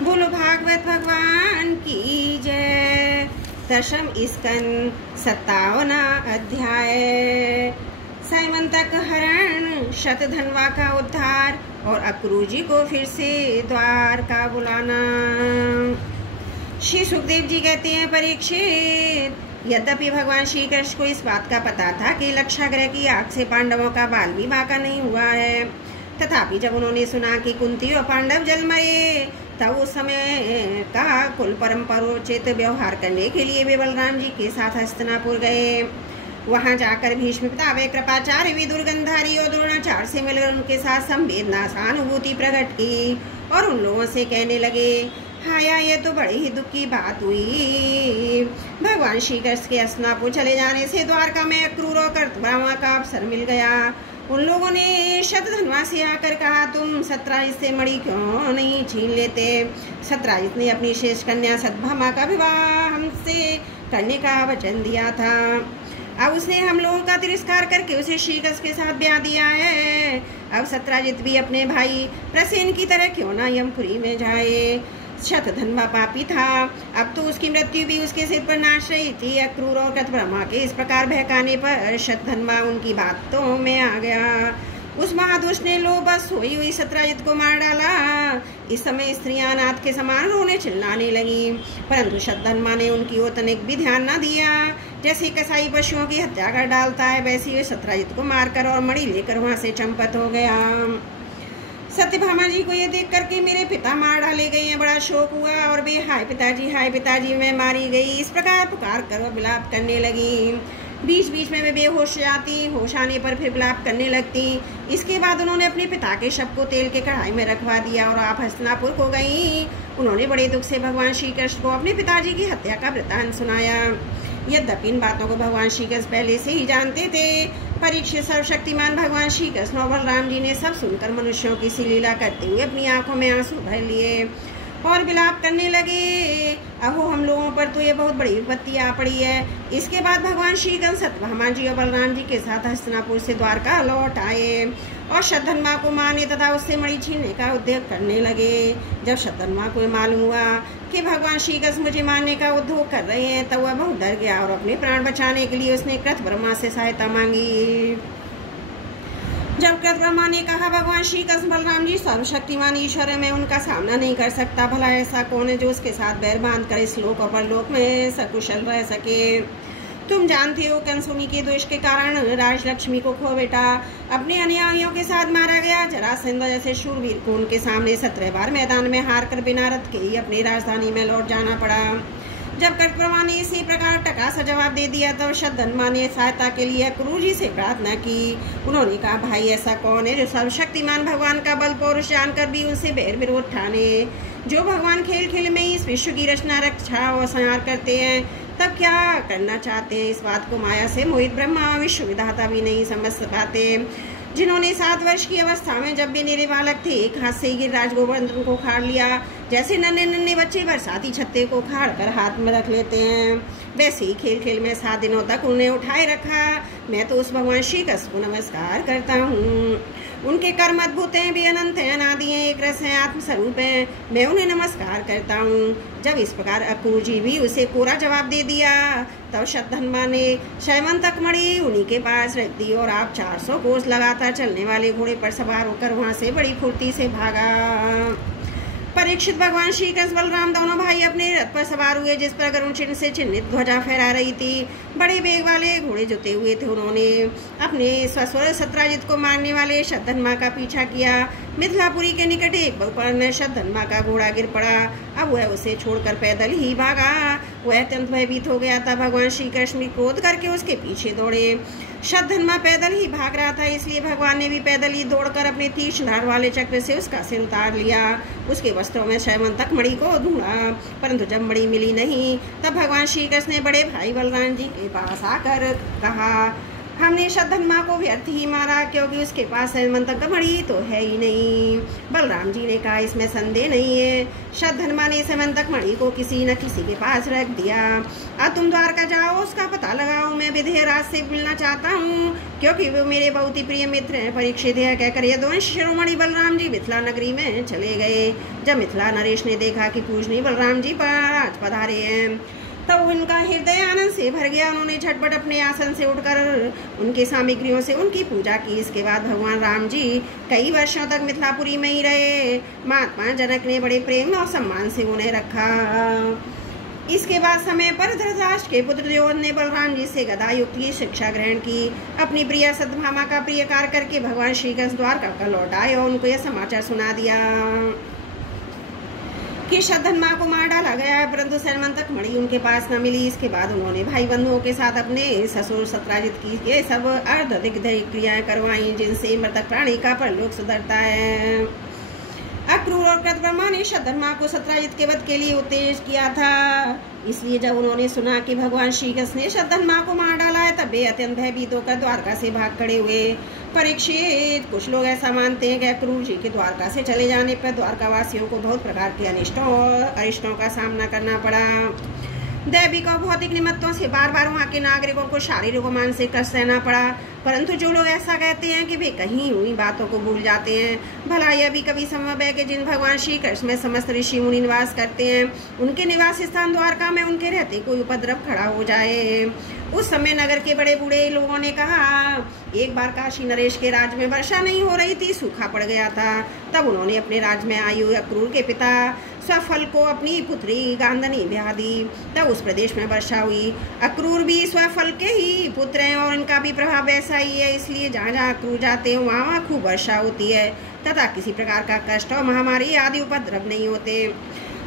बोलो भागवत भगवान की जय। दशम स्कंद 57 अध्याय। सैमंतक हरण, शतधन्वा का उद्धार और अक्रूजी को फिर से द्वार का बुलाना। श्री सुखदेव जी कहते हैं, परीक्षित, यद्यपि भगवान श्री कृष्ण को इस बात का पता था कि लक्षागृह की आग से पांडवों का बाल भी बाका नहीं हुआ है, तथापि जब उन्होंने सुना कि कुंती और पांडव जल मरे, तब उस समय का कुल परम्परोचित व्यवहार करने के लिए वे बलराम जी के साथ हस्तिनापुर गए। वहां जाकर भीष्म पितामह, कृपाचार्य, विदुर, गांधारी और द्रोणाचार्य से मिलकर उनके साथ संवेदना सहानुभूति प्रकट की और उन लोगों से कहने लगे, हाया, ये तो बड़ी ही दुख की बात हुई। भगवान श्री कृष्ण के हस्तिनापुर चले जाने से द्वारका में अक्रूर और कर्तव्रमा का अवसर मिल गया। उन लोगों ने शतधन्वा से आकर कहा, तुम सत्राजित से मणि क्यों नहीं छीन लेते? सत्राजित ने अपनी शेष कन्या सत्यभामा का विवाह हमसे करने का वचन दिया था। अब उसने हम लोगों का तिरस्कार करके उसे श्री कृष्ण के साथ ब्याह दिया है। अब सत्राजित भी अपने भाई प्रसेन की तरह क्यों ना यमपुरी में जाए। शतधन्वा पापी था, अब तो उसकी मृत्यु भी उसके सिर पर नाच रही थी। अक्रूर और कर्तव्रमा के इस प्रकार बहकाने पर शतधन्वा उनकी बातों में आ गया। उस महादुष्ट ने लो बस सोई हुई सत्राजित को मार डाला। इस समय स्त्रियां अनाथ के समान रोने चिल्लाने लगी, परंतु शतधन्वा ने उनकी ओर तनिक भी ध्यान न दिया। जैसे कसाई पशुओं की हत्या कर डालता है, वैसे वे सत्राजित को मारकर और मणि लेकर वहां से चंपत हो गया। सत्यभामा जी को ये देख करके मेरे पिता मार डाले गए हैं, बड़ा शोक हुआ और वे हाय पिताजी मैं मारी गई, इस प्रकार पुकार कर विलाप करने लगी। बीच बीच में वे बेहोश जाती, होश आने पर फिर विलाप करने लगती। इसके बाद उन्होंने अपने पिता के शव को तेल के कढ़ाई में रखवा दिया और आप हस्तिनापुर को गई। उन्होंने बड़े दुख से भगवान श्री कृष्ण को अपने पिताजी की हत्या का वृत्तांत सुनाया। यद्यपि इन बातों को भगवान श्री कृष्ण पहले से ही जानते थे। परीक्षित सर्वशक्तिमान भगवान श्री कृष्ण और बलराम जी ने सब सुनकर मनुष्यों की सी लीला करते हुए अपनी आंखों में आंसू भर लिए और विलाप करने लगे, अहो, हम लोगों पर तो ये बहुत बड़ी विपत्ति आ पड़ी है। इसके बाद भगवान श्री कृष्ण सत्यभामा जी और बलराम जी के साथ हस्तिनापुर से द्वारका लौट आए और शतधन्वा को मारने तथा उससे मणि छीनने का उद्योग करने लगे। जब शतधन्वा को मालूम हुआ कि भगवान श्री कृष्ण मुझे मारने का उद्योग कर रहे हैं, तब वह बहुत डर गया और अपने प्राण बचाने के लिए उसने कृतवर्मा से सहायता मांगी। जब कृतवर्मा ने कहा, भगवान श्री कृष्ण बलराम जी सर्वशक्तिमान ईश्वर है, मैं उनका सामना नहीं कर सकता, भला ऐसा कौन है जो उसके साथ बैर बांध कर इस लोक और परलोक में सकुशल रह सके। तुम जानते हो, कंसुनी के दोष के कारण राजलक्ष्मी को खो बेटा अपने अनुयायियों के साथ मारा गया। जरासंध जैसे शूरवीर को उनके सामने 17 बार मैदान में हार कर बिना रथ के ही अपनी राजधानी में लौट जाना पड़ा। जब कर्तव्रमा ने इसी प्रकार टका सा जवाब दे दिया, तब शतधन्वा ने सहायता के लिए अक्रूर जी से प्रार्थना की। उन्होंने कहा, भाई, ऐसा कौन है जो सर्वशक्तिमान भगवान का बल पौरुष जानकर भी उनसे बैर विरोध ठाने? जो भगवान खेल खेल में ही इस विश्व की रचना, रक्षा और संहार करते हैं, तब क्या करना चाहते हैं? इस बात को माया से मोहित ब्रह्मा विश्व विधाता भी नहीं समझ पाते। जिन्होंने 7 वर्ष की अवस्था में जब वे निरे बालक थे, एक हाथ से गिरिराज गोवर्धन को उखाड़ लिया, जैसे नन्हे नन्हे बच्चे बरसाती छत्ते को उखाड़ कर हाथ में रख लेते हैं, वैसे ही खेल खेल में 7 दिनों तक उन्हें उठाए रखा। मैं तो उस भगवान श्री कृष्ण को नमस्कार करता हूँ। उनके कर्म अद्भुत हैं, वे अनंत हैं, अनादि हैं, एक रस हैं, आत्मस्वरूप हैं, मैं उन्हें नमस्कार करता हूँ। जब इस प्रकार अक्रूर जी भी उसे कोरा जवाब दे दिया, तब शतधन्वा ने सैमंतक मणि उन्हीं के पास रख दी और आप 400 कोस लगातार चलने वाले घोड़े पर सवार होकर वहां से बड़ी फुर्ती से भागा। परीक्षित, भगवान श्री कृष्ण बलराम दोनों भाई अपने रथ पर सवार हुए, जिस पर गरुड़ चिन्ह से चिन्हित ध्वजा फहरा रही थी। बड़े वेग वाले घोड़े जुते हुए थे। उन्होंने अपने ससुर सत्राजित को मारने वाले शतधन्वा का पीछा किया। मिथिलापुरी के निकट एक पर शतधन्वा का घोड़ा गिर पड़ा। अब वह उसे छोड़कर पैदल ही भागा। वह अत्यंत भयभीत हो गया था। भगवान श्री कृष्ण भी क्रोध करके उसके पीछे दौड़े। शतधन्वा पैदल ही भाग रहा था, इसलिए भगवान ने भी पैदल ही दौड़कर अपने तीक्ष्ण धार वाले चक्र से उसका सिर उतार लिया। उसके वस्त्रों में सैमंतक मणि को ढूंढा, परंतु जब मणि मिली नहीं, तब भगवान श्री कृष्ण ने बड़े भाई बलराम जी के पास आकर कहा, हमने शतधन्वा को व्यर्थ ही मारा, क्योंकि उसके पास सैमंतक मणि तो है ही नहीं। बलराम जी ने कहा, इसमें संदेह नहीं है, शतधन्वा ने सैमंतक मणि को किसी न किसी के पास रख दिया। अब तुम द्वारका जाओ, उसका पता लगाओ। मैं विदेहराज से मिलना चाहता हूँ, क्योंकि वो मेरे बहुत ही प्रिय मित्र हैं। परीक्षित है कहकर यदुवंश शिरोमणि बलराम जी मिथिला नगरी में चले गए। जब मिथिला नरेश ने देखा कि पूजनीय बलराम जी आज पधारे हैं, तब उनका हृदय आनंद से भर गया। उन्होंने झटपट अपने आसन से उठकर उनके सामग्रियों से उनकी पूजा की। इसके बाद भगवान राम जी कई वर्षों तक मिथिलापुरी में ही रहे। महात्मा जनक ने बड़े प्रेम और सम्मान से उन्हें रखा। इसके बाद समय पर धृतराष्ट्र के पुत्र दुर्योधन ने बलराम जी से गदा युक्त की शिक्षा ग्रहण की। अपनी प्रिय सत्यभामा का प्रिय कार्य करके भगवान श्री कृष्ण द्वारका का लौट आए और उनको यह समाचार सुना दिया कि शतधन्वा को मार डाला गया है, परंतु सैमंतक मणि उनके पास न मिली। इसके बाद उन्होंने भाई बंधुओं के साथ अपने ससुर सत्राजित की ये सब अर्धदिग्ध क्रियाएं करवाई, जिनसे मृतक प्राणी का परलोक सुधरता है। अक्रूर और कृतवर्मा ने शतधन्वा को सत्राजित के वध के लिए उत्तेजित किया था। इसलिए जब उन्होंने सुना कि भगवान श्री कृष्ण ने शतधन्वा को मार डाला है, तब वे अत्यंत भयभीत होकर द्वारका से भाग खड़े हुए। परीक्षित, कुछ लोग ऐसा मानते हैं कि अक्रूर जी के द्वारका से चले जाने पर द्वारका वासियों को बहुत प्रकार के अनिष्टों और अरिष्टों का सामना करना पड़ा। दैविक और भौतिक निमित्तों से बार बार वहाँ के नागरिकों को शारीरिक और मानसिक कष्ट सहना पड़ा। परंतु जो लोग ऐसा कहते हैं कि वे कहीं हुई बातों को भूल जाते हैं। भला यह भी कभी संभव है कि जिन भगवान श्री कृष्ण में समस्त ऋषि मुनि निवास करते हैं, उनके निवास स्थान द्वारका में उनके रहते कोई उपद्रव खड़ा हो जाए। उस समय नगर के बड़े बूढ़े लोगों ने कहा, एक बार काशी नरेश के राज्य में वर्षा नहीं हो रही थी, सूखा पड़ गया था। तब उन्होंने अपने राज्य में आयु अक्रूर के पिता स्वफल को अपनी पुत्री गांधनी ब्याह दी। तब उस प्रदेश में वर्षा हुई। अक्रूर भी स्वफल के ही पुत्र हैं और इनका भी प्रभाव वैसा ही है। इसलिए जहाँ जहाँ अक्रूर जाते हैं वहाँ खूब वर्षा होती है तथा किसी प्रकार का कष्ट और महामारी आदि उपद्रव नहीं होते।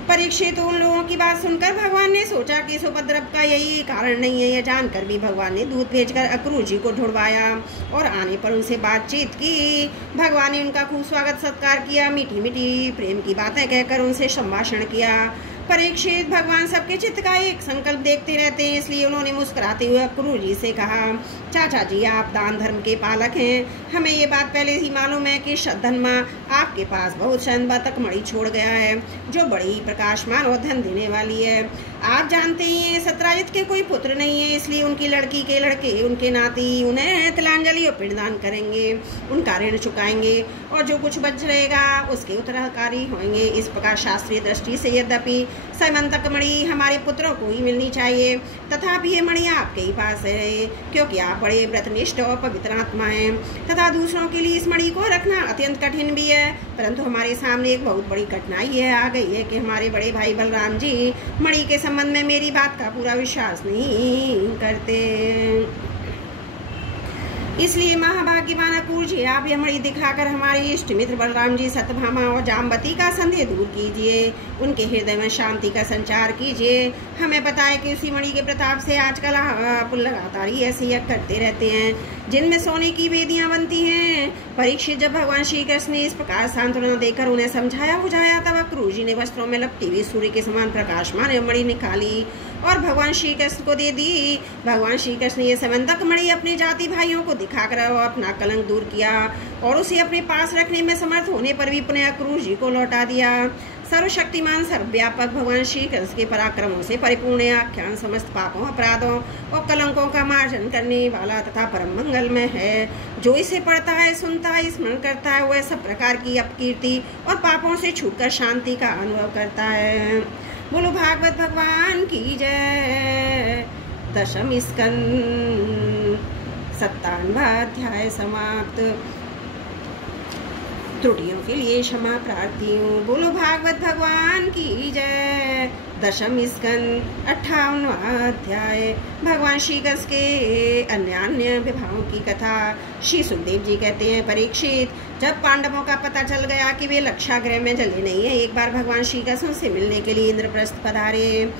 परीक्षित, उन लोगों की बात सुनकर भगवान ने सोचा कि इस उपद्रव का यही कारण नहीं है। यह जानकर भी भगवान ने दूत भेजकर अक्रूर जी को ढूंढवाया और आने पर उनसे बातचीत की। भगवान ने उनका खूब स्वागत सत्कार किया, मीठी मीठी प्रेम की बातें कहकर उनसे संभाषण किया। परीक्षित, भगवान सबके चित्त का एक संकल्प देखते रहते हैं, इसलिए उन्होंने मुस्कुराते हुए अक्रूर जी से कहा, चाचा जी, आप दान धर्म के पालक हैं। हमें ये बात पहले ही मालूम है कि शतधन्वा आपके पास बहुत सैमंतक मणि छोड़ गया है, जो बड़ी ही प्रकाशमान और धन देने वाली है। आप जानते ही हैं सत्राजित के कोई पुत्र नहीं है, इसलिए उनकी लड़की के लड़के उनके नाती उन्हें तिलांजलि और पिंडदान करेंगे, उनका ऋण चुकाएंगे और जो कुछ बच रहेगा उसके उत्तराधिकारी होंगे। इस प्रकार शास्त्रीय दृष्टि से यद्यपि सैमंतक मणि हमारे पुत्रों को ही मिलनी चाहिए, तथापि ये मणि आपके ही पास है, क्योंकि आप बड़े व्रतनिष्ठ और पवित्र आत्मा हैं तथा दूसरों के लिए इस मणि को रखना अत्यंत कठिन भी है। परंतु हमारे सामने एक बहुत बड़ी कठिनाई आ गई है कि हमारे बड़े भाई बलराम जी मणि के संबंध में मेरी बात का पूरा विश्वास नहीं करते। इसलिए महाभाग्यवान अक्रूर जी, आप यह मणि दिखाकर हमारे इष्ट मित्र बलराम जी, सत्यभामा और जाम्बती का संदेह दूर कीजिए, उनके हृदय में शांति का संचार कीजिए। हमें पता है कि उसी मणि के प्रताप से आजकल आप लगातार ही ऐसे यज्ञ करते रहते हैं जिनमें सोने की वेदियां बनती हैं। परीक्षित, जब भगवान श्री कृष्ण ने इस प्रकार सांत्वना देकर उन्हें समझाया बुझाया, तब अक्रूर जी ने वस्त्रों में लपटी हुई सूर्य के समान प्रकाशमान मणि निकाली और भगवान श्री कृष्ण को दे दी। भगवान श्री कृष्ण ने यह सैमंतक मणि अपने जाति भाइयों को दिखाकर अपना कलंक दूर किया और उसे अपने पास रखने में समर्थ होने पर भी पुनः अक्रूर जी को लौटा दिया। सर्वशक्तिमान सर्वव्यापक भगवान श्री कृष्ण के पराक्रमों से परिपूर्ण आख्यान समस्त पापों, अपराधों और कलंकों का मार्जन करने वाला तथा परम मंगलमय है। जो इसे पढ़ता है, सुनता है, स्मरण करता है, वह सब प्रकार की अपकीर्ति और पापों से छूटकर शांति का अनुभव करता है। बोलो भागवत भगवान की जय। दशम स्कंद 57वां अध्याय समाप्त। त्रुटियों के लिए क्षमा प्रार्थी हूँ। बोलो भागवत भगवान की जय। दशम स्कंद 58वां अध्याय। भगवान श्री कृष्ण के अन्य विभागों की कथा। श्री सुखदेव जी कहते हैं, परीक्षित, जब पांडवों का पता चल गया कि वे लक्षागृह में जले नहीं है, एक बार भगवान श्री कृष्ण से मिलने के लिए इंद्रप्रस्थ पधारे।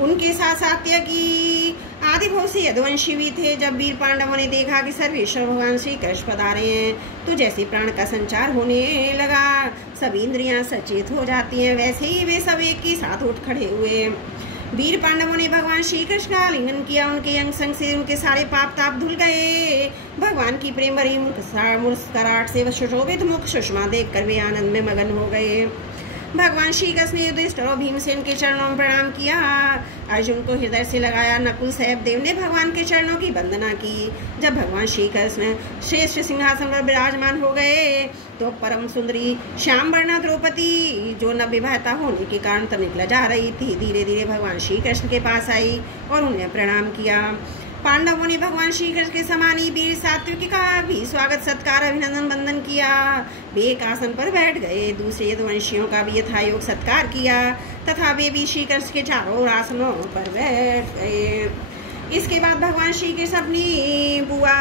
उनके साथ सात्यकी आदि बहुत से यदुवंशी भी थे। जब वीर पांडवों ने देखा कि सर्वेश्वर भगवान श्री कृष्ण पधारे हैं, तो जैसे प्राण का संचार होने लगा, सभी इंद्रियां सचेत हो जाती हैं, वैसे ही वे सब एक ही साथ उठ खड़े हुए। वीर पांडवों ने भगवान श्री कृष्ण का आलिंगन किया। उनके अंग संग से उनके सारे पाप ताप धुल गए। भगवान की प्रेम भरी मुस्कुराहट से सुशोभित मुख सुषमा देखकर वे आनंद में मगन हो गए। भगवान श्री कृष्ण ने युधिष्ठिर और भीमसेन के चरणों में प्रणाम किया। अर्जुन को हृदय से लगाया। नकुल सहदेव ने भगवान के चरणों की वंदना की। जब भगवान श्री कृष्ण श्रेष्ठ सिंहासन पर विराजमान हो गए तो परम सुंदरी श्याम वर्णा द्रौपदी, जो नवविवाहिता होने के कारण तनिक लजा रही थी, धीरे धीरे भगवान श्री कृष्ण के पास आई और उन्हें प्रणाम किया। पांडवों ने भगवान श्री कृष्ण के समान ही वीर सात्विकी का भी स्वागत सत्कार अभिनंदन वंदन किया। वे एक आसन पर बैठ गए। दूसरे यदुवंशियों का भी यथायोग सत्कार किया तथा वे भी श्री कृष्ण के चारों आसनों पर बैठ गए। इसके बाद भगवान श्री कृष्ण अपनी बुआ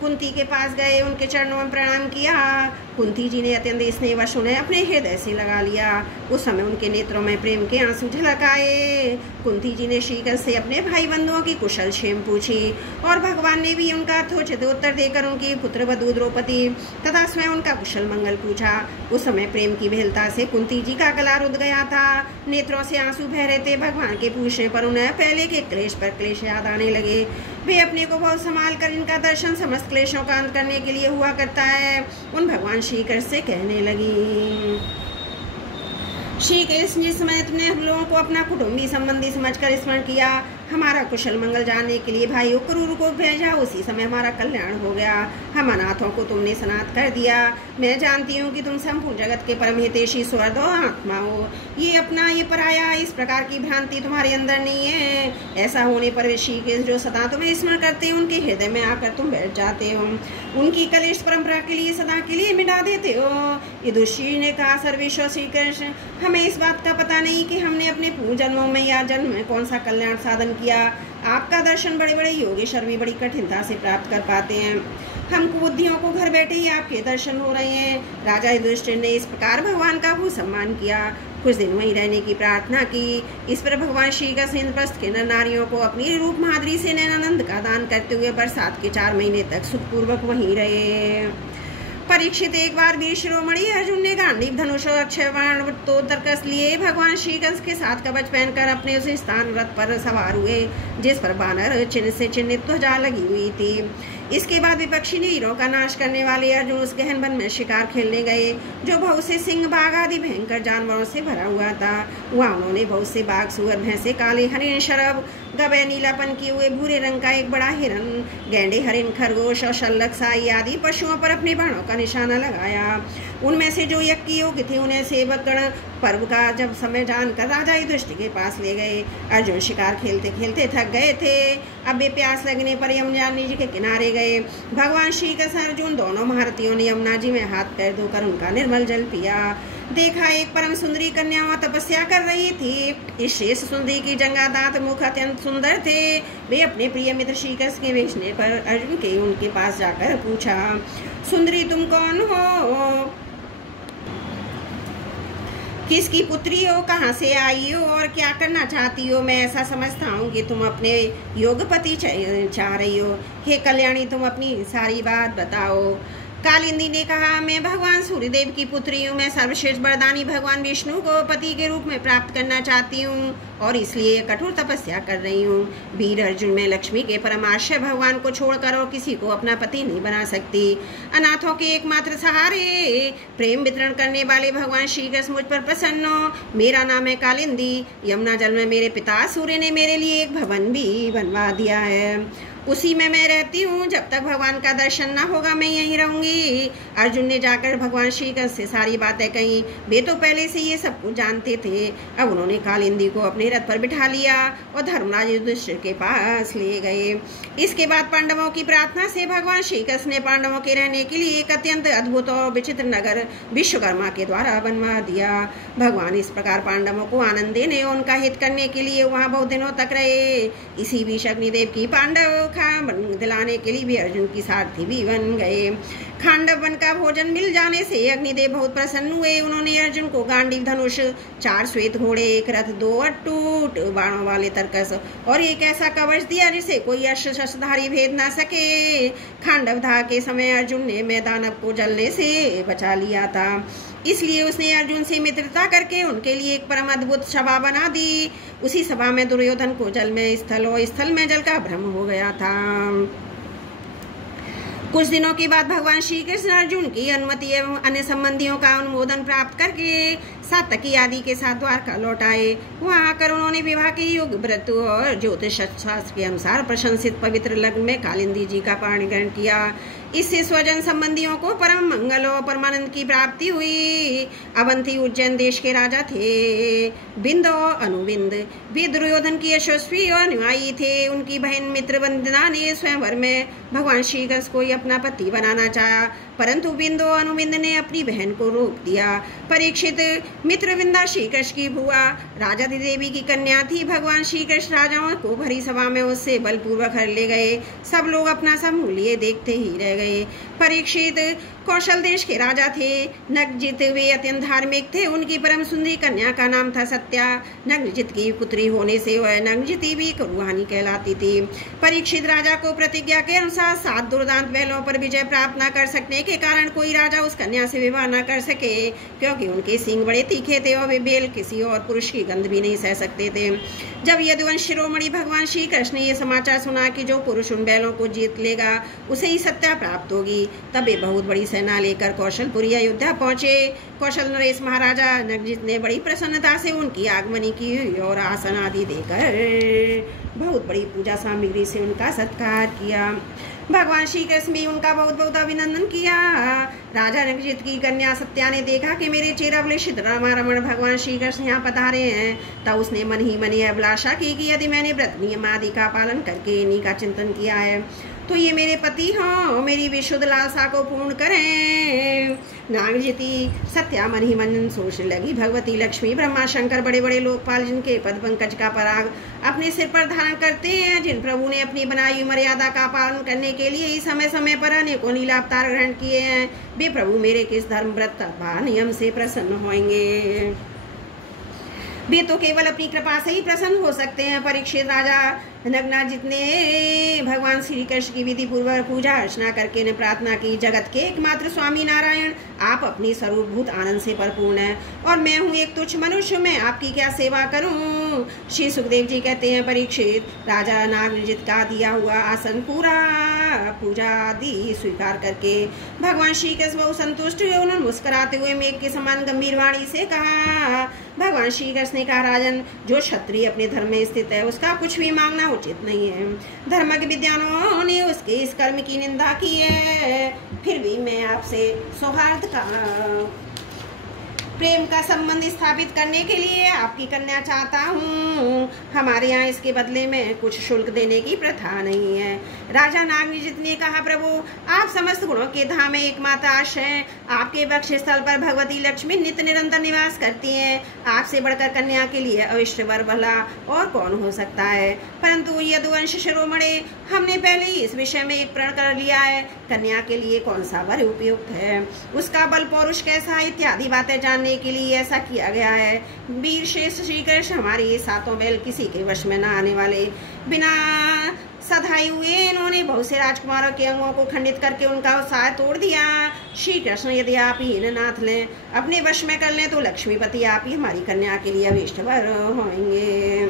कुंती के पास गए। उनके चरणों में प्रणाम किया। कुंती जी ने अत्यंत स्नेहवश उन्हें अपने हृदय से लगा लिया। उस समय उनके नेत्रों में प्रेम के आंसू झलक आए। कुंती जी ने श्री कृष्ण से अपने भाई बंधुओं की कुशल क्षेम पूछी और भगवान ने भी उनका यथोचित उत्तर देकर उनकी पुत्र वधू द्रौपदी तथा स्वयं उनका कुशल मंगल पूछा। उस समय प्रेम की बेहलता से कुंती जी का गला रुध गया था। नेत्रों से आंसू बह रहे थे। भगवान के पूछने पर उन्हें पहले के क्लेश पर क्लेश याद आने लगे। वे अपने को बहुत संभाल कर इनका दर्शन समस्त क्लेशों का अंत करने के लिए हुआ करता है। उन भगवान श्री कृष्ण से कहने लगी, श्री कृष्ण जिस समय तुमने हम लोगों को अपना कुटुंबी संबंधी समझकर स्मरण किया, हमारा कुशल मंगल जानने के लिए भाई क्रूर को भेजा, उसी समय हमारा कल्याण हो गया। हम अनाथों को तुमने सनाथ कर दिया। मैं जानती हूँ कि तुम संपूर्ण जगत के परम हितैषी स्वर्ग आत्मा हो। ये अपना ये पराया, इस प्रकार की भ्रांति तुम्हारे अंदर नहीं है। ऐसा होने पर वे श्री कृष्ण जो सदा तुम्हें स्मरण करते हैं, उनके हृदय में आकर तुम बैठ जाते हो, उनकी कलेश परंपरा के लिए सदा के लिए मिटा देते हो। युधिष्ठिर ने कहा, सर्वेश्वर श्री कृष्ण, हमें इस बात का पता नहीं कि हमने अपने पूर्व जन्मों में या जन्म में कौन सा कल्याण साधन किया। आपका दर्शन बड़े बड़े योगेश्वर भी बड़ी कठिनता से प्राप्त कर पाते हैं। हम कुबुद्धियों को घर बैठे ही आपके दर्शन हो रहे हैं। राजा युधिष्ठिर ने इस प्रकार भगवान का बहुत सम्मान किया। कुछ दिन वहीं रहने की प्रार्थना की। इस पर भगवान श्री कृष्ण इंद्रप्रस्थ के नर नारियों को अपनी रूप माधुरी से नैनानंद का दान करते हुए बरसात के 4 महीने तक सुखपूर्वक वहीं रहे। परीक्षित एक बार वीर शिरोमणि अर्जुन ने गांडीव धनुष और अक्षय बाण तो तरकस लिए भगवान श्री कृष्ण के साथ कवच पहनकर अपने उस स्थान रथ पर सवार हुए जिस पर बानर चिन्ह से चिन्हित ध्वजा लगी हुई थी। इसके बाद विपक्षी वीरों का नाश करने वाले अर्जुन उस गहन वन में शिकार खेलने गए जो बहुत से सिंह बाघ आदि भयंकर जानवरों से भरा हुआ था। वहाँ उन्होंने बहुत से बाघ सुअर भैंसे काले हरिण शरभ गबे नीलापन किए हुए भूरे रंग का एक बड़ा हिरन गैंडे हरिण खरगोश और शल्लक साई आदि पशुओं पर अपने बाणों का निशाना लगाया। उनमें से जो यज्ञ योग्य थे उन्हें सेवकगण पर्व का जब समय जानकर राजा युधिष्ठिर के पास ले गए। अर्जुन शिकार खेलते खेलते थक गए थे। अब वे प्यास लगने पर यमुना जी के किनारे गए। भगवान श्री कृष्ण अर्जुन दोनों महारथियों ने यमुना जी में हाथ पैर धोकर उनका निर्मल जल पिया। देखा एक परम सुंदरी कन्या वहाँ तपस्या कर रही थी। इस शेष सुंदरी की जंगादात मुख अत्यंत सुंदर थे। वे अपने प्रिय मित्र श्री कृष्ण के भेजने पर अर्जुन के उनके पास जाकर पूछा, सुंदरी तुम कौन हो, किसकी पुत्री हो, कहाँ से आई हो और क्या करना चाहती हो। मैं ऐसा समझता हूँ कि तुम अपने योगपति चाह रही हो। हे कल्याणी, तुम अपनी सारी बात बताओ। कालिंदी ने कहा, मैं भगवान सूर्यदेव की पुत्री हूँ। मैं सर्वश्रेष्ठ वरदानी भगवान विष्णु को पति के रूप में प्राप्त करना चाहती हूँ और इसलिए कठोर तपस्या कर रही हूँ। वीर अर्जुन, मैं लक्ष्मी के परमाश्रय भगवान को छोड़कर और किसी को अपना पति नहीं बना सकती। अनाथों के एकमात्र सहारे प्रेम वितरण करने वाले भगवान श्री कृष्ण मुझ पर प्रसन्न हो। मेरा नाम है कालिंदी। यमुना जल में मेरे पिता सूर्य ने मेरे लिए एक भवन भी बनवा दिया है। उसी में मैं रहती हूँ। जब तक भगवान का दर्शन ना होगा मैं यहीं रहूंगी। अर्जुन ने जाकर भगवान श्री कृष्ण से सारी बातें कही। वे तो पहले से ये सब कुछ जानते थे। अब उन्होंने कालिंदी को अपने रथ पर बिठा लिया और धर्मराज युधिष्ठिर के पास ले गए। इसके बाद पांडवों की प्रार्थना से भगवान श्री कृष्ण ने पांडवों के रहने के लिए एक अत्यंत अद्भुत और विचित्र नगर विश्वकर्मा के द्वारा बनवा दिया। भगवान इस प्रकार पांडवों को आनंद देने और उनका हित करने के लिए वहाँ बहुत दिनों तक रहे। इसी बीच अग्निदेव की पांडव दिलाने के लिए भी अर्जुन की सारथी भी बन गए। खांडव वन का भोजन मिल जाने से अग्निदेव बहुत प्रसन्न हुए। उन्होंने अर्जुन को गांडीव धनुष, 4 श्वेत घोड़े, 1 रथ, 2 अटूट बाणों वाले तरकस और एक ऐसा कवच दिया जिसे कोई अस्त्र शस्त्रधारी भेद ना सके। खांडव धा के समय अर्जुन ने मैदानव को जलने से बचा लिया था, इसलिए उसने अर्जुन से मित्रता करके उनके लिए एक परम अद्भुत सभा बना दी। उसी सभा में दुर्योधन को जल में स्थल और स्थल में जल का भ्रम हो गया था। कुछ दिनों के बाद भगवान श्री कृष्ण अर्जुन की अनुमति एवं अन्य संबंधियों का अनुमोदन प्राप्त करके सातकी आदि के साथ द्वारका लौट आए। वहां आकर उन्होंने विवाह के योग, व्रत और ज्योतिष शास्त्र के अनुसार प्रशंसित पवित्र लग्न में कालिंदी जी का पाणी ग्रहण किया। इससे स्वजन संबंधियों को परम मंगल और परमानंद की प्राप्ति हुई। अवंती उज्जैन देश के राजा थे बिंद और अनुबिंद। वे दुर्योधन की यशस्वी और अनुयायी थे। उनकी बहन मित्रवंदना ने स्वयंवर में भगवान श्री कृष्ण को अपना पति बनाना चाहा, परंतु बिंद और अनुबिंद ने अपनी बहन को रोक दिया। परीक्षित मित्रविंदा श्री कृष्ण की बुआ राजा देवी की कन्या थी। भगवान श्री कृष्ण राजाओं को भरी सभा में उससे बलपूर्वक हर ले गए। सब लोग अपना सब मूल्य देखते ही रह गए। परीक्षित कौशल देश के राजा थे। नगजित वे अत्यंत धार्मिक थे। उनकी परम सुंदरी कन्या का नाम था सत्या। नगजित की पुत्री होने से वह नगजिती भी करुहानी कहलाती थी। परीक्षित राजा को प्रतिज्ञा के अनुसार 7 दुर्दांत बैलों पर विजय प्राप्त न कर सकने के कारण कोई राजा उस कन्या से विवाह न कर सके, क्योंकि उनके सींग बड़े तीखे थे और वे बेल किसी और पुरुष की गंध भी नहीं सह सकते थे। जब यदुवंश शिरोमणि भगवान श्री कृष्ण ने यह समाचार सुना कि जो पुरुष उन बैलों को जीत लेगा उसे ही सत्या प्राप्त होगी, तब वे बहुत बड़ी सेना लेकर कौशलपुरी अयोध्या पहुंचे। कौशल नरेश महाराजा नगजित ने बड़ी प्रसन्नता से उनकी आगमनी की और आसन आदि देकर बहुत बड़ी पूजा सामग्री से उनका सत्कार किया। भगवान श्री कृष्ण भी उनका बहुत बहुत अभिनंदन किया। राजा नगजित की कन्या सत्या ने देखा कि मेरे चिराभिलाषित रामारमण भगवान श्री कृष्ण यहाँ पधारे हैं, तब उसने मन ही मन अभिलाषा की कि यदि मैंने व्रत नियम आदि का पालन करके इन्हीं का चिंतन किया है तो ये मेरे पति हों, मेरी विशुद्ध लालसा को पूर्ण करें। नागजिती सत्या मन ही मन सोचने लगी, भगवती लक्ष्मी, ब्रह्मा, शंकर, बड़े बड़े लोकपाल जिनके पद पंकज का पराग अपने सिर पर धारण करते हैं, जिन प्रभु ने अपनी बनाई मर्यादा का पालन करने के लिए समय समय पर अनेकों लीला अवतार ग्रहण किए हैं, वे प्रभु मेरे किस धर्म व्रत अथवा नियम से प्रसन्न होंगे? वे तो केवल अपनी कृपा से ही प्रसन्न हो सकते हैं। परीक्षित राजा नगनाजित ने भगवान श्री कृष्ण की विधि पूर्वक पूजा अर्चना करके ने प्रार्थना की, जगत के एकमात्र स्वामी नारायण, आप अपनी सर्वभूत आनंद से परिपूर्ण हैं और मैं हूँ एक तुच्छ मनुष्य, मैं आपकी क्या सेवा करूँ? श्री सुखदेव जी कहते हैं, परीक्षित राजा नागजित का दिया हुआ आसन पूरा पूजा आदि स्वीकार करके भगवान श्री कृष्ण बहुत संतुष्ट हुए। उन्होंने मुस्कुराते हुए मेघ के समान गंभीर वाणी से कहा, भगवान श्री कृष्ण ने कहा, राजन, जो क्षत्रिय अपने धर्म में स्थित है उसका कुछ भी मांगना उचित नहीं है। धर्मज्ञ विद्वानों ने उसके इस कर्म की निंदा की है, फिर भी मैं आपसे सौहार्द का प्रेम का संबंध स्थापित करने के लिए आपकी कन्या चाहता हूँ। हमारे यहाँ इसके बदले में कुछ शुल्क देने की प्रथा नहीं है। राजा नागजित ने कहा, प्रभु, आप समस्त गुणों के धाम में एकमात्र आश्रय हैं। आपके वक्ष स्थल पर भगवती लक्ष्मी नित्य निरंतर निवास करती हैं। आपसे बढ़कर कन्या के लिए अवश्य वर भला और कौन हो सकता है? परंतु यदुवंश शिरोमणि, हमने पहले ही इस विषय में एक प्रण कर लिया है। कन्या के लिए कौन सा वर उपयुक्त है, उसका बल पौरुष कैसा है, इत्यादि बातें जानने के लिए ऐसा किया गया है। वीर श्रेष्ठ श्री कृष्ण हमारे ये 7 बैल किसी के वश में न आने वाले। बिना सधाई हुए इन्होंने बहुत से राजकुमारों के अंगों को खंडित करके उनका उत्साह तोड़ दिया। श्री कृष्ण, यदि आप ही इन्हें नाथ लें, अपने वश में कर लें, तो लक्ष्मीपति आप ही हमारी कन्या के लिए अभीष्ट वर होंगे।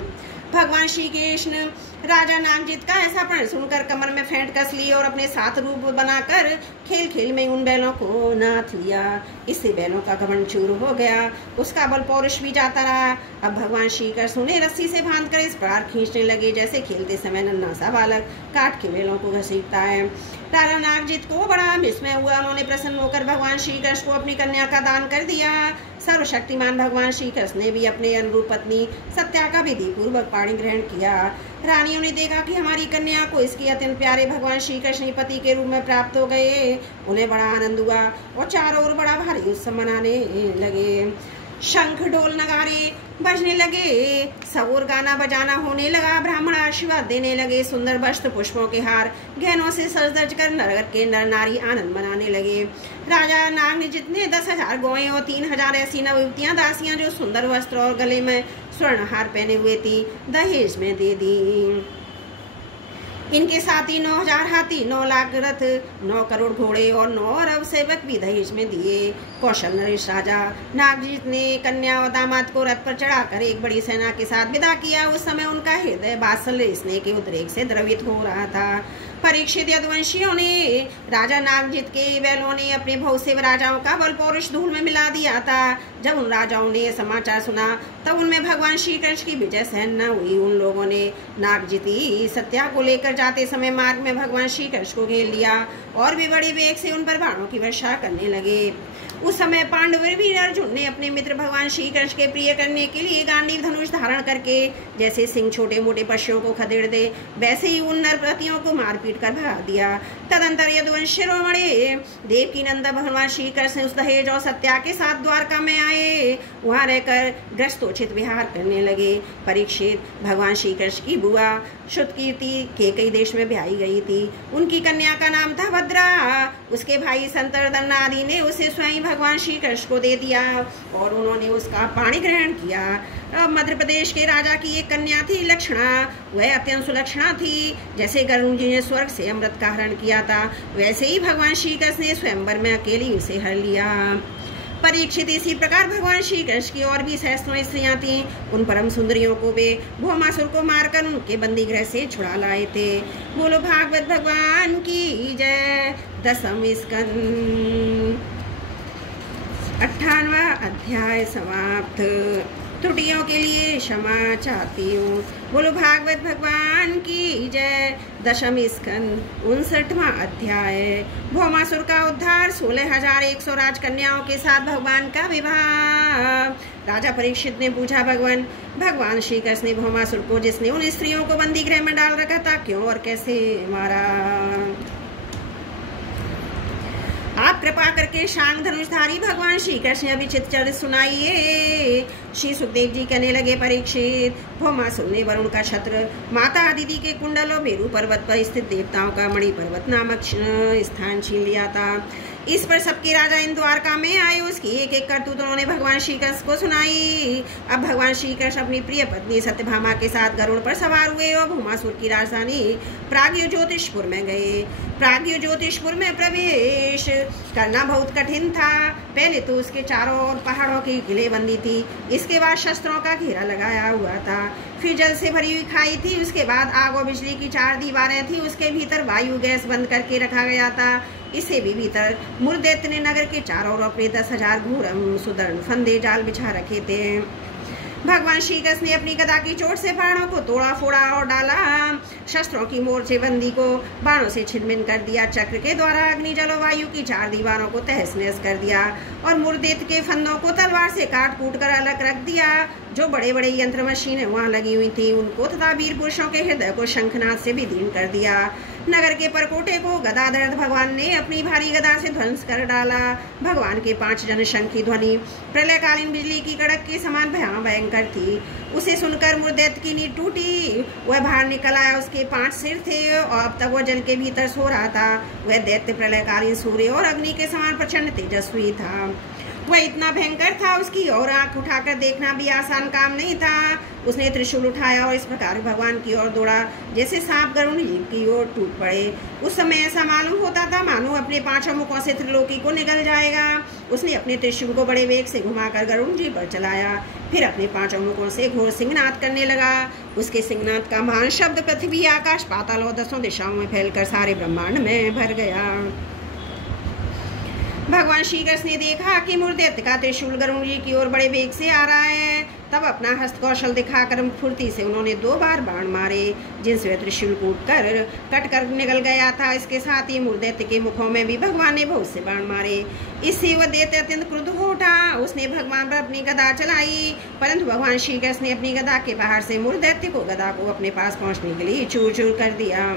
भगवान श्री कृष्ण राजा नागजित का ऐसा प्रण सुनकर कमर में फेंट कस ली और अपने 7 रूप बनाकर खेल खेल में उन बैलों को नाथ लिया। इससे बैलों का घमंड चूर हो गया, उसका बल पौरुष भी जाता रहा। अब भगवान श्री कृष्ण उन्हें रस्सी से बांधकर इस प्रकार खींचने लगे जैसे खेलते समय नन्हा सा बालक काट के बैलों को घसीटता है। राजा नागजित को बड़ा विस्मय हुआ। उन्होंने प्रसन्न होकर भगवान श्री कृष्ण को अपनी कन्या का दान कर दिया। सर्वशक्तिमान भगवान श्री कृष्ण ने भी अपने अनुरूप पत्नी सत्या का विधि पूर्वक पाणी ग्रहण किया। रानियों ने देखा कि हमारी कन्या को इसके अत्यंत प्यारे भगवान श्री कृष्ण पति के रूप में प्राप्त हो गए। उन्हें बड़ा आनंद हुआ और चारों ओर बड़ा भारी उत्सव मनाने लगे। शंख, ढोल, नगारे, बजने लगे, सबूर गाना बजाना होने लगा। ब्राह्मण आशीर्वाद देने लगे। सुंदर वस्त्र, पुष्पों के हार, गहनों से सज कर नगर के नर नारी आनंद मनाने लगे। राजा नाग ने जितने 10,000 गौएं और 3,000 ऐसी नवयुवतियां दासियां जो सुंदर वस्त्र और गले में स्वर्ण हार पहने हुए थी, दहेज में दे दी। इनके साथ ही 9,000 हाथी, 9 लाख रथ, 9 करोड़ घोड़े और 9 अरब सेवक भी दहेज में दिए। कौशल नरेश राजा नागजीत ने कन्या और दामाद को रथ पर चढ़ाकर एक बड़ी सेना के साथ विदा किया। उस समय उनका हृदय वात्सल्य स्नेह के उद्रेक से द्रवित हो रहा था। परीक्षित यदुवंशियों ने राजा नागजीत के बैलों ने अपने बहुत से राजाओं का बल पौरुष धूल में मिला दिया था। जब उन राजाओं ने समाचार सुना तब उनमें भगवान श्री कृष्ण की विजय सहन न हुई। उन लोगों ने नागजीती सत्या को लेकर जाते समय मार्ग में भगवान श्री कृष्ण को घेर लिया और भी बड़े वेग से उन पर बाणों की वर्षा करने लगे। उस समय पांडववीर अर्जुन ने अपने मित्र भगवान श्री कृष्ण के प्रिय करने के लिए गांडीव धनुष धारण करके जैसे सिंह छोटे मोटे पशुओं को खदेड़ दे वैसे ही उन नरपतियों को मारपीट कर भगा दिया। तदंतर यदुवंश शिरोमणि देवकी नंदन भगवान श्री कृष्ण उस दहेज और सत्या के साथ द्वारका में आए। वहां रहकर ग्रस्तोचित विहार करने लगे। परीक्षित भगवान श्री कृष्ण की बुआ श्रुतकीर्ति के कई देश में ब्याही गई थी। उनकी कन्या का नाम था भद्रा। उसके भाई संतर्दन आदि ने उसे स्वयं भगवान श्री कृष्ण को दे दिया और उन्होंने उसका पाणी ग्रहण किया। मध्य प्रदेश के राजा की एक कन्या थी लक्षणा। वह अत्यंत सुलक्षणा थी। जैसे गरुड़ जी ने स्वर्ग से अमृत का हरण किया था वैसे ही भगवान श्री कृष्ण ने स्वयंवर में अकेली उसे हर लिया। परीक्षित इसी प्रकार भगवान श्री कृष्ण की और भी सहस्त्रों स्त्रियां थीं। उन परम सुंदरियों को वे भौमासुर को मारकर उनके बंदी गृह से छुड़ा लाए थे। बोलो भागवत भगवान की जय। 10वां स्कंद 98वां अध्याय समाप्त। त्रुटियों के लिए क्षमा चाहती हूँ। बोलो भागवत भगवान की जय। 10वां स्कंद 59वां अध्याय। भौमासुर का उद्धार। 16,100 राजकन्याओं के साथ भगवान का विवाह। राजा परीक्षित ने पूछा, भगवान श्री कृष्ण ने भौमासुर को जिसने उन स्त्रियों को बंदी गृह में डाल रखा था क्यों और कैसे मारा? आप कृपा करके शांग धनुषधारी भगवान श्री कृष्ण अभिचित चरित्र सुनाइए। श्री सुखदेव जी कहने लगे, परीक्षित भौमासुर ने वरुण का छत्र, माता अदिति के कुंडल और मेरू पर्वत पर स्थित देवताओं का मणि पर्वत नामक स्थान छीन लिया था। इस पर सबके राजा इन द्वारका में आए। उसकी एक एक करतूत उन्होंने भगवान श्री कृष्ण को सुनाई। अब भगवान श्री कृष्ण अपनी प्रिय पत्नी सत्यभामा के साथ गरुड़ पर सवार हुए और भौमासुर की राजधानी प्राग्यु ज्योतिषपुर में गए। प्राग्यु ज्योतिषपुर में प्रवेश करना बहुत कठिन था। पहले तो उसके चारों ओर पहाड़ों की किलेबंदी थी। इसके बाद शस्त्रों का घेरा लगाया हुआ था। फिर जल से भरी हुई खाई थी। उसके बाद आग और बिजली की 4 दीवारें थी। उसके भीतर वायु गैस बंद करके रखा गया था। इससे भी भीतर मुरदैत्य ने नगर के चारों ओर अपने 10,000 घूर सुदर्ण फंदे जाल बिछा रखे थे। भगवान श्री कृष्ण ने अपनी गदा की चोट से पहाड़ों को तोड़ा फोड़ा और डाला। शस्त्रों की मोर्चेबंदी को बाणों से छिनभिन कर दिया। चक्र के द्वारा अग्नि जल वायु की 4 दीवारों को तहस नहस कर दिया और मुरदैत्य के फंदों को तलवार से काट कूट कर अलग रख दिया। जो बड़े बड़े यंत्र मशीनें वहां लगी हुई थी उनको तथा वीर पुरुषों के हृदय को शंखनाद से विदीर्ण कर दिया। नगर के परकोटे को गदाधर भगवान ने अपनी भारी गदा से ध्वंस कर डाला। भगवान के 5 जन शंख की ध्वनि प्रलयकालीन बिजली की कड़क के समान भयंकर थी। उसे सुनकर मुरदैत्य की नींद टूटी। वह बाहर निकल आया। उसके 5 सिर थे और अब तक वह जल के भीतर सो रहा था। वह दैत्य प्रलयकालीन सूर्य और अग्नि के समान प्रचंड तेजस्वी था। वह इतना भयंकर था उसकी और आंख उठाकर देखना भी आसान काम नहीं था। उसने त्रिशूल उठाया और इस प्रकार भगवान की ओर दौड़ा जैसे सांप गरुड़ जी की ओर टूट पड़े। उस समय ऐसा मालूम होता था मानो अपने 5 मुखों से त्रिलोकी को निगल जाएगा। उसने अपने त्रिशूल को बड़े वेग से घुमाकर गरुड़ जी पर चलाया। फिर अपने 5 मुखों से घोर सिंहनाद करने लगा। उसके सिंहनाद का महान शब्द पृथ्वी आकाश पाताल और 10 दिशाओं में फैलकर सारे ब्रह्मांड में भर गया। भगवान श्री कृष्ण ने देखा कि मुरदैत्य का त्रिशूल गरुड़ जी की ओर बड़े वेग से आ रहा है। तब अपना हस्त कौशल दिखाकर फुर्ती से उन्होंने 2 बार बाण मारे जिनसे वह त्रिशूल कट कर निकल गया था। इसके साथ ही मुरदैत्य के मुखों में भी भगवान ने बहुत से बाण मारे। इससे वह दैत्य अत्यंत क्रुद्ध हो उठा। उसने भगवान पर अपनी गदा चलाई, परंतु भगवान श्री कृष्ण ने अपनी गदा के बाहर से मुरदैत्य को गदा को अपने पास पहुंचने के लिए चूर चूर कर दिया।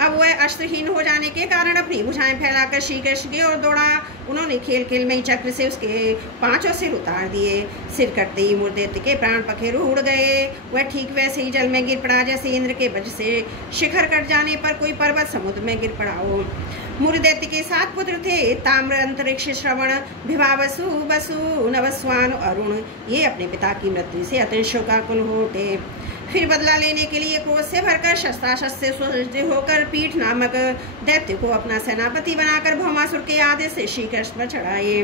अब वह अस्त्रहीन हो जाने के कारण अपनी भुजाएं फैलाकर श्री कृष्ण की ओर दौड़ा। उन्होंने खेल खेल में ही चक्र से उसके 5 सिर उतार दिए। सिर कटते ही मुर्दैत्य के प्राण पखेरु उड़ गए। वह ठीक वैसे ही जल में गिर पड़ा जैसे इंद्र के वज्र से शिखर कट जाने पर कोई पर्वत समुद्र में गिर पड़ा हो। मुर्दैत्य के 7 पुत्र थे, ताम्र, अंतरिक्ष, श्रवण, भिवावसु, वसु, नवस्वान, अरुण। ये अपने पिता की मृत्यु से अत्यंत शोकाकुल हो उठे। फिर बदला लेने के लिए क्रोध से भरकर शस्त्रास्त्र से सुसज्जित होकर पीठ नामक दैत्य को अपना सेनापति बनाकर भौमासुर के आदेश से श्री कृष्ण पर चढ़ाए।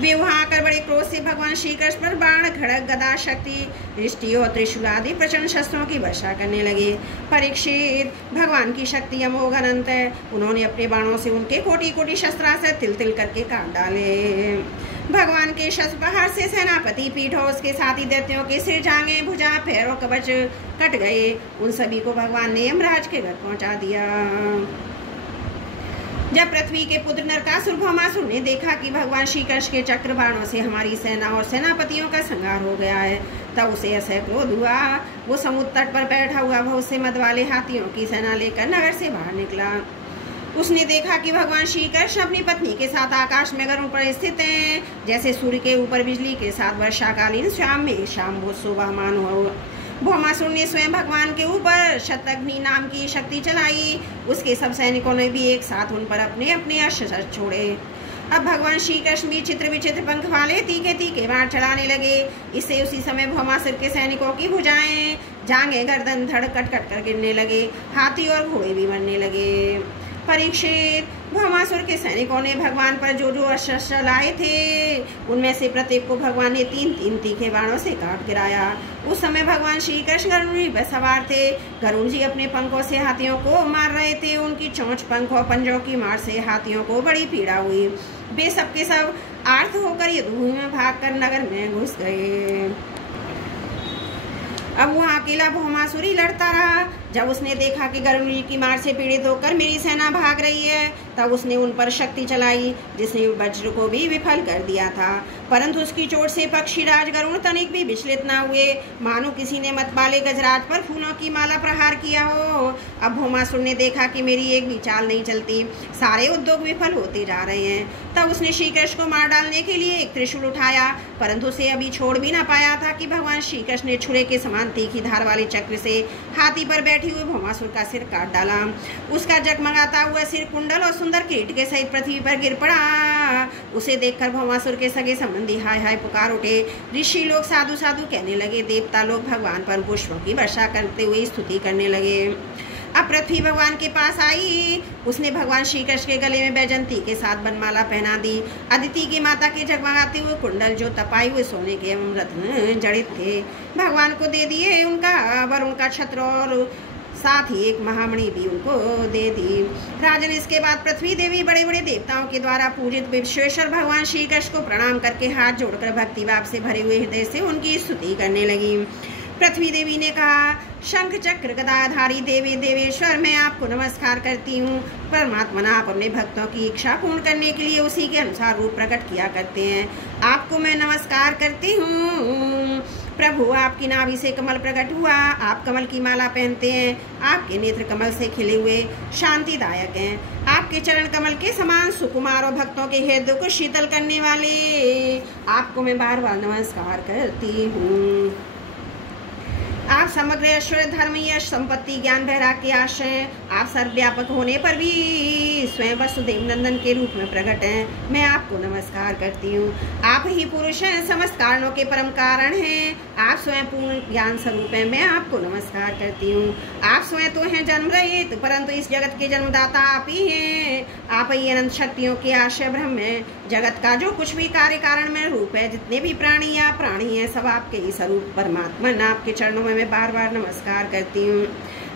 वे वहां आकर बड़े क्रोध से भगवान श्री कृष्ण पर बाण, खड़ग, गदा, शक्ति, दृष्टि और त्रिशूल आदि प्रचंड शस्त्रों की वर्षा करने लगे। परीक्षित, भगवान की शक्ति अमोघ अनंत है। उन्होंने अपने बाणों से उनके कोटि कोटि शस्त्रास्त्र तिल तिल करके काट डाले। भगवान के शस्त्र प्रहार से सेनापति पीठ और उसके साथी दैत्यों के सिर, जांघें, भुजा, पैर और कवच कट गए। उन सभी को भगवान ने यमराज के घर पहुंचा दिया। जब पृथ्वी के पुत्र नरकासुर भौमासुर ने देखा कि भगवान श्री कृष्ण के चक्र बाणों से हमारी सेना और सेनापतियों का संहार हो गया है, तब उसे असह्य क्रोध हुआ। वो समुद्र तट पर बैठा हुआ बहुत से मद वाले हाथियों की सेना लेकर नगर से बाहर निकला। उसने देखा कि भगवान श्री कृष्ण अपनी पत्नी के साथ आकाश में गरुड़ पर स्थित हैं, जैसे सूर्य के ऊपर बिजली के साथ वर्षाकालीन शाम में शाम बहुत शोभामान हो। भौमासुर ने स्वयं भगवान के ऊपर शतघ्नि नाम की शक्ति चलाई। उसके सब सैनिकों ने भी एक साथ उन पर अपने अपने अस्त्र छोड़े। अब भगवान श्री कृष्ण भी चित्र विचित्र पंख वाले तीखे तीखे बाण चलाने लगे। इससे उसी समय भौमासुर के सैनिकों की भुजाएं, जांघें, गर्दन धड़ कट कट कर गिरने लगे। हाथी और घोड़े भी मरने लगे। परीक्षित, भौमासुर के सैनिकों ने भगवान पर जो जो अस्त्र चलाए थे, उनमें से प्रत्येक को भगवान ने 3-3 तीखे बाणों से काट गिराया। उस समय भगवान श्री कृष्ण गरुड़ पर सवार थे। गरुड़ जी अपने पंखों से हाथियों को मार रहे थे। उनकी चोंच, पंख और पंजों की मार से हाथियों को बड़ी पीड़ा हुई। वे सबके सब आर्त होकर युद्धभूमि में भागकर नगर में घुस गए। अब वहाँ अकेला भौमासुर ही लड़ता रहा। जब उसने देखा कि गरुड़ की मार से पीड़ित होकर मेरी सेना भाग रही है, तब उसने उन पर शक्ति चलाई, जिसने वज्र को भी विफल कर दिया था। परंतु उसकी चोट से पक्षीराज गरुड़ तनिक भी विचलित न हुए, मानो किसी ने मतवाले गजराज पर फूलों की माला प्रहार किया हो। अब भौमासुर ने देखा कि मेरी एक भी चाल नहीं चलती, सारे उद्योग विफल होते जा रहे हैं। तब उसने श्री कृष्ण को मार डालने के लिए एक त्रिशूल उठाया, परंतु उसे अभी छोड़ भी न पाया था कि भगवान श्री कृष्ण ने छुरे के समान तीखी धार वाले चक्र से हाथी पर बैठे हुए भौमासुर का सिर काट डाला। उसका जगमगाता हुआ सिर कुंडल और सुंदर किरीट के सहित पृथ्वी पर गिर पड़ा। उसे देखकर भौमासुर के सगे संबंधी हाय हाय पुकार उठे। ऋषि लोग साधु साधु कहने लगे। देवता लोग भगवान पर पुष्पों की वर्षा करते हुए स्तुति करने लगे। अब पृथ्वी भगवान के पास आई। उसने भगवान श्री कृष्ण के गले में बैजंती के साथ बनमाला पहना दी। अदिति की माता के जगमगाते हुए कुंडल जो तपाए हुए सोने के एवं रत्न जड़ित थे, भगवान को दे दिए। उनका वरुण का छत्र और साथ ही एक महामणि भी उनको दे दी। राजन, इसके बाद पृथ्वी देवी बड़े बड़े देवताओं के द्वारा पूजित विश्वेश्वर भगवान श्री कृष्ण को प्रणाम करके हाथ जोड़कर भक्ति भाव से भरे हुए हृदय से उनकी स्तुति करने लगी। पृथ्वी देवी ने कहा, शंख चक्र गदाधारी देवी देवेश्वर, मैं आपको नमस्कार करती हूँ। परमात्मा आप अपने भक्तों की इच्छा पूर्ण करने के लिए उसी के अनुसार रूप प्रकट किया करते हैं। आपको मैं नमस्कार करती हूँ। प्रभु, आपकी नाभि से कमल प्रकट हुआ। आप कमल की माला पहनते हैं। आपके नेत्र कमल से खिले हुए शांतिदायक हैं। आपके चरण कमल के समान सुकुमार और भक्तों के हृदय को शीतल करने वाले, आपको मैं बार बार नमस्कार करती हूँ। आप समग्र ऐश्वर्य, धर्म, यश, संपत्ति, ज्ञान, वैराग्य, आश्रय, आप सर्वव्यापक होने पर भी स्वयं वसुदेव नंदन के रूप में प्रकट हैं। मैं आपको नमस्कार करती हूँ। आप ही पुरुष हैं, समस्त कारणों के परम कारण हैं। आप स्वयं पूर्ण ज्ञान स्वरूप हैं। मैं आपको नमस्कार करती हूँ। आप स्वयं तो हैं जन्म रहित, परंतु इस जगत के जन्मदाता आप ही हैं। आप ही अनंत शक्तियों के आश्रय ब्रह्म हैं। जगत का जो कुछ भी कार्य कारण में रूप है, जितने भी प्राणी या प्राणी हैं, सब आपके ही स्वरूप परमात्मा। आपके चरणों में मैं बार बार नमस्कार करती हूँ।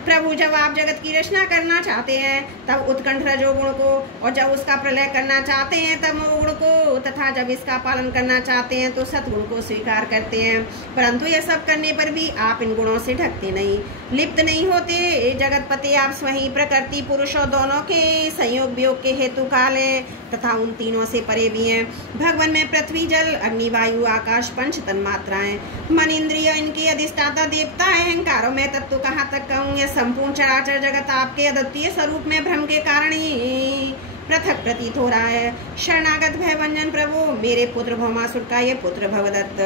प्रभु, जब आप जगत की रचना करना चाहते हैं तब उत्कंठ रजोगुण को, और जब उसका प्रलय करना चाहते हैं तब मोहगुण को, तथा जब इसका पालन करना चाहते हैं तो सतगुण को स्वीकार करते हैं। परंतु यह सब करने पर भी आप इन गुणों से ढकते नहीं, लिप्त नहीं होते। जगतपति, आप स्वयं प्रकृति पुरुष और दोनों के संयोग वियोग के हेतु काल हैं तथा उन तीनों से परे भी हैं। भगवान में पृथ्वी, जल, अग्नि, वायु, आकाश, पंच तन्मात्राएं, मन इंद्रिय इनके अधिष्ठाता देवता है। अहंकारों में तत्व कहाँ तक कहूँ, यह संपूर्ण चराचर जगत आपके अद्वितीय स्वरूप में भ्रम के कारण ही पृथक प्रतीत हो रहा है। शरणागत भयभंजन प्रभु, मेरे पुत्र भौमासुर का ये पुत्र भवदत्त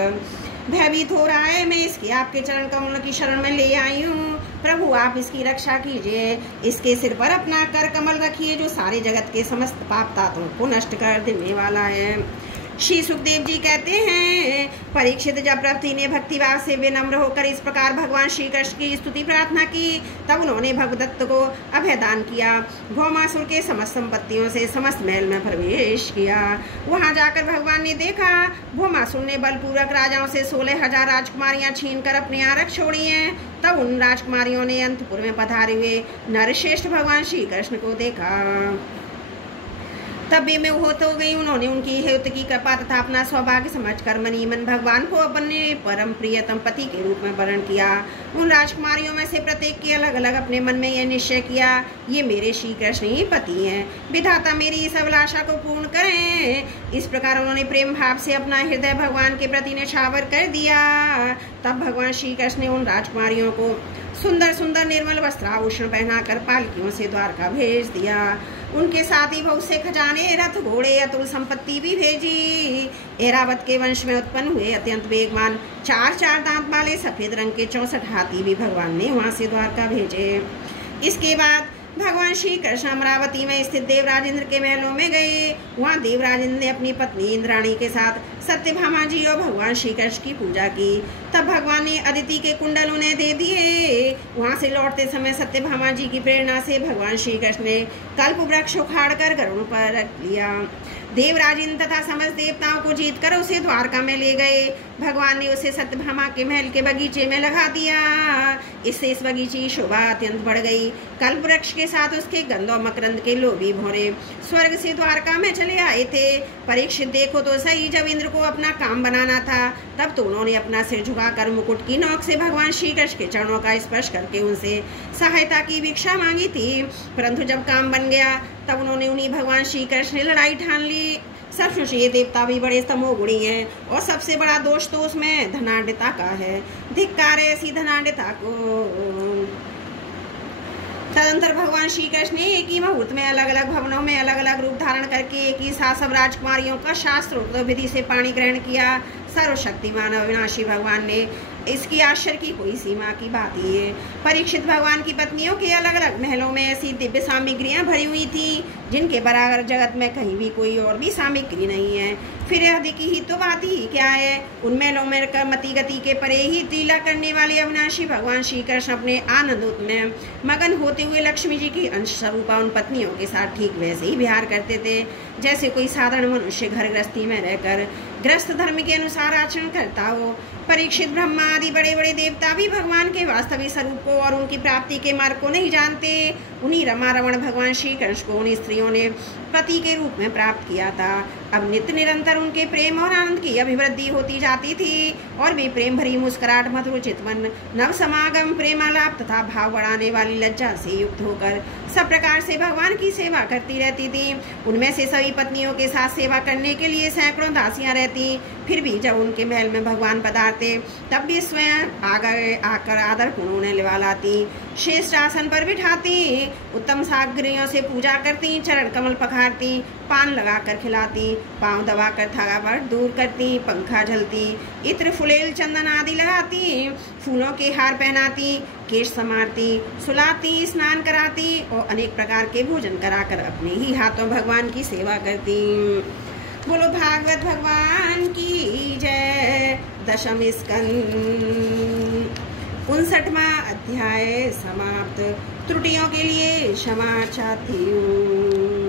भयभीत हो रहा है। मैं इसकी आपके चरण कमलों की शरण में ले आई हूँ। प्रभु आप इसकी रक्षा कीजिए, इसके सिर पर अपना कर कमल रखिए, जो सारे जगत के समस्त पाप तापों को नष्ट कर देने वाला है। श्री सुखदेव जी कहते हैं, परीक्षित जब प्रभु ने भक्तिभाव से विनम्र होकर इस प्रकार भगवान श्री कृष्ण की स्तुति प्रार्थना की, तब उन्होंने भगदत्त को अभयदान किया। भौमासुर के समस्त संपत्तियों से समस्त महल में प्रवेश किया। वहां जाकर भगवान ने देखा, भौमासुर ने बलपूर्वक राजाओं से 16,000 राजकुमारियां छीनकर अपने यहाँ रख छोड़ी हैं। तब उन राजकुमारियों ने अंतपुर में पधारे हुए नरश्रेष्ठ भगवान श्री कृष्ण को देखा। तब वे में होत हो गई। उन्होंने उनकी हेतु की कृपा तथा अपना सौभाग्य समझकर मनी मन भगवान को अपने परम प्रियतम पति के रूप में वर्ण किया। उन राजकुमारियों में से प्रत्येक की अलग अलग अपने मन में यह निश्चय किया, ये मेरे श्री कृष्ण ही पति हैं, विधाता मेरी इस अभिलाषा को पूर्ण करें। इस प्रकार उन्होंने प्रेम भाव से अपना हृदय भगवान के प्रति निछावर कर दिया। तब भगवान श्री कृष्ण ने उन राजकुमारियों को सुंदर सुंदर निर्मल वस्त्राभूषण पहनाकर पालकियों से द्वारका भेज दिया। उनके साथ ही बहुत से खजाने, रथ, घोड़े, अतुल संपत्ति भी भेजी। ऐरावत के वंश में उत्पन्न हुए अत्यंत वेगवान 4 दांत वाले सफेद रंग के 64 हाथी भी भगवान ने वहां से द्वारका भेजे। इसके बाद भगवान श्री कृष्ण अमरावती में स्थित देवराज इंद्र के महलों में गए। वहाँ देवराज इंद्र ने अपनी पत्नी इंद्राणी के साथ सत्यभामा जी और भगवान श्री कृष्ण की पूजा की। तब भगवान ने अदिति के कुंडल उन्हें दे दिए। वहाँ से लौटते समय सत्यभामा जी की प्रेरणा से भगवान श्री कृष्ण ने कल्प वृक्ष उखाड़ कर गरुड़ पर रख लिया। देवराज इंद्र तथा समस्त देवताओं को जीतकर उसे द्वारका में ले गए। भगवान ने उसे सत्यभामा के महल के बगीचे में लगा दिया। इससे इस बगीचे की शोभा अत्यंत बढ़ गई। कल्प वृक्ष के साथ उसके गंध और मकरंद के लोभी भौरे स्वर्ग से द्वारका में चले आए थे। परीक्षित देखो तो सही, जब इंद्र को अपना काम बनाना था, तब तो उन्होंने अपना सिर झुकाकर मुकुट की नोक से भगवान श्री कृष्ण के चरणों का स्पर्श करके उनसे सहायता की भिक्षा मांगी थी। परंतु जब काम बन गया, तब उन्होंने उन्हीं भगवान श्री कृष्ण ने लड़ाई ठान ली। सचमुच ये देवता भी बड़े तमोगुणी हैं, और सबसे बड़ा दोष तो उसमें धनाढ़ता का है। धिक्कार है ऐसी धनाढ़ता को। तदंतर भगवान श्री कृष्ण ने एक ही मुहूर्त में अलग अलग भवनों में अलग अलग रूप धारण करके एक ही साथ सब राजकुमारियों का शास्त्रोक्त विधि से पाणी ग्रहण किया। सर्वशक्तिमान अविनाशी भगवान ने इसकी आश्चर्य की कोई सीमा की बात ही है। परीक्षित भगवान की पत्नियों के अलग अलग महलों में ऐसी दिव्य सामग्रियां भरी हुई थी, जिनके बराबर जगत में कहीं भी कोई और भी सामग्री नहीं है। फिर अधिक ही तो बात ही क्या है। उन महलों में मति गति के परे ही लीला करने वाले अविनाशी भगवान श्री कृष्ण अपने आनंद में मगन होते हुए लक्ष्मी जी की अंश स्वरूपा उन पत्नियों के साथ ठीक वैसे ही विहार करते थे, जैसे कोई साधारण मनुष्य घर गृहस्थी में रहकर गृहस्थ धर्म के अनुसार आचरण करता हो। परीक्षित ब्रह्मा आदि बड़े बड़े देवता भी भगवान के वास्तविक स्वरूप को और उनकी प्राप्ति के मार्ग को नहीं जानते। उन्हीं रमा रमण भगवान श्री कृष्ण को उन स्त्रियों ने पति के रूप में प्राप्त किया था। अब नित्य निरंतर उनके प्रेम और आनंद की अभिवृद्धि होती जाती थी, और वे प्रेम भरी मुस्कुराहट, मधुर चितवन, नव समागम, प्रेमालाप तथा भाव बढ़ाने वाली लज्जा से युक्त होकर सब प्रकार से भगवान की सेवा करती रहती थी। उनमें से सभी पत्नियों के साथ सेवा करने के लिए सैकड़ों दासियां रहती। फिर भी जब उनके महल में भगवान पधारते, तब भी स्वयं आकर आदर पूर्ण उन्हें लिवा लाती, श्रेष्ठ आसन पर बिठाती, उत्तम सामग्रियों से पूजा करती, चरण कमल पखारती, पान लगाकर खिलाती, पांव दबाकर थकावट दूर करती, पंखा झलती, इत्र फुलेल चंदन आदि लगाती, फूलों के हार पहनाती, केश संवारती, सुलाती, स्नान कराती और अनेक प्रकार के भोजन कराकर अपने ही हाथों भगवान की सेवा करती। बोलो भागवत भगवान की जय। दशम स्कंद 59वां अध्याय समाप्त। त्रुटियों के लिए क्षमा चाहती हूँ।